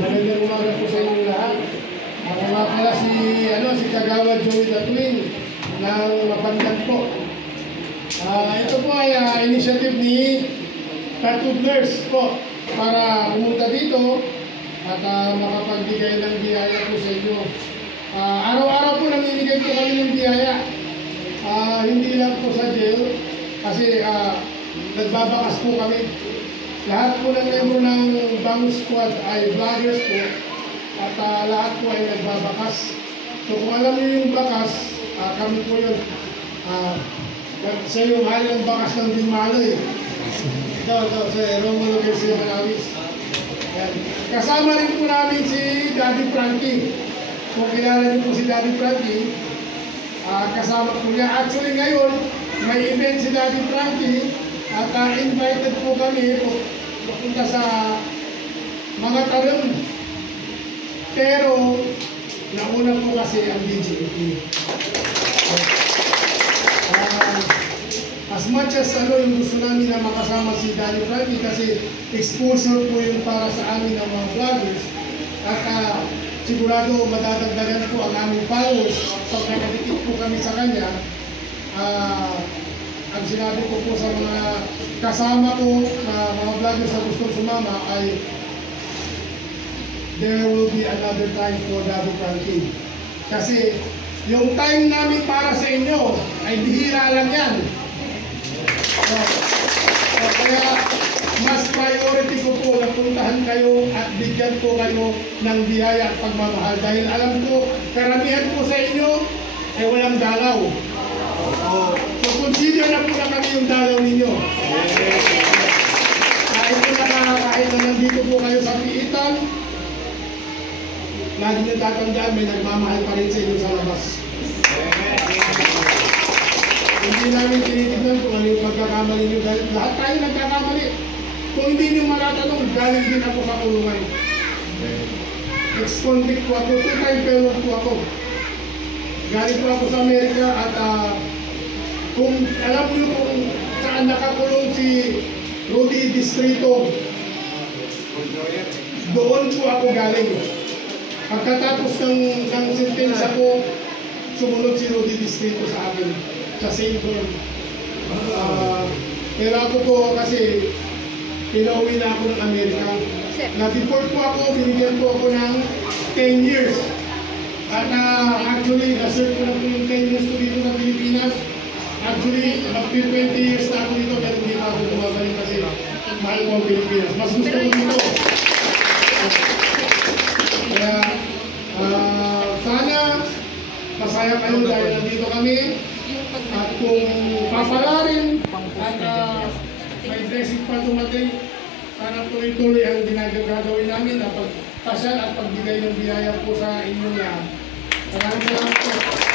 Magandang umaga po sa inyo lahat. Ako nga pala si Kagawad Joey the Twin ng Mapandan po. Ito po ay initiative ni Tattoo Nurse po para pumunta dito at makapagbigay ng biyaya po sa inyo. Araw-araw po namimigay po kami ng biyaya. Hindi lang po sa jail kasi nagbabakas po kami. Lahat po ng member ng Bango Squad ay vloggers po at lahat po ay nagbabakas. So kung alam niyo yung bakas, kami po yun. Siya yung hali ng bakas ng Dimalo eh. Ito, si Romulo Garcia Manawis. Kasama rin po namin si Daddy Frankie. Kung kilala niyo po si Daddy Frankie, kasama po niya. Actually ngayon, may event si Daddy Frankie at invited po kami pupunta sa mga tarong. Pero, nauna po kasi ang DJP. As much as yung gusto namin na makasama si Daddy Frankie kasi exposure po yung para sa amin ng mga vloggers. At sigurado madadagdagan po ang aming followers pag nakadikit po kami sa kanya. Ang sinabi ko po sa mga kasama ko na mga vloggers na gustong sumama ay there will be another time for Daddy Frankie. Kasi yung time namin para sa inyo ay bihira lang yan. Kaya mas priority ko po na puntahan kayo at bigyan po kayo ng biyaya at pagmamahal. Dahil alam ko, karamihan po sa inyo ay walang dalaw. So consider na po na kami yung dalaw ninyo. Kahit na nandito po kayo sa piitan, lagi nyo tatandaan, may nagmamahal pa rin sa inyo sa labas. Hindi namin tinitignan kung ano yung pagkakamali nyo. Dahil lahat tayo nagkakamali. Kung hindi nyo maratanong, galing din ako sa kulungan. Ex-convict po ako, 2-time felon po ako. Galing po ako sa Amerika at kung alam nyo kung saan nakakulong si Rudy Distrito, doon po ako galing. Pagkatapos ng sentensya ko, sumunod si Rudy Distrito sa akin, sa St. John. Pero ako po kasi pinauwi na ako ng Amerika. Na-deport po ako, binigyan po ako ng 10 years. At actually, na-serve ko na po yung 10 years ko dito sa Pilipinas. Actually, mag-20 years na ako dito, pero hindi pa ako bumabalik kasi mahal ko ang Pilipinas. Mas gusto ko dito. Kaya, sana masaya kayo dahil nandito kami. At kung papalarin at may blessing pa dumating, sana tuloy-tuloy ang ginagawin namin na pagpasal at pagbigay ng biyaya po sa inyong lahat. Maraming salamat po.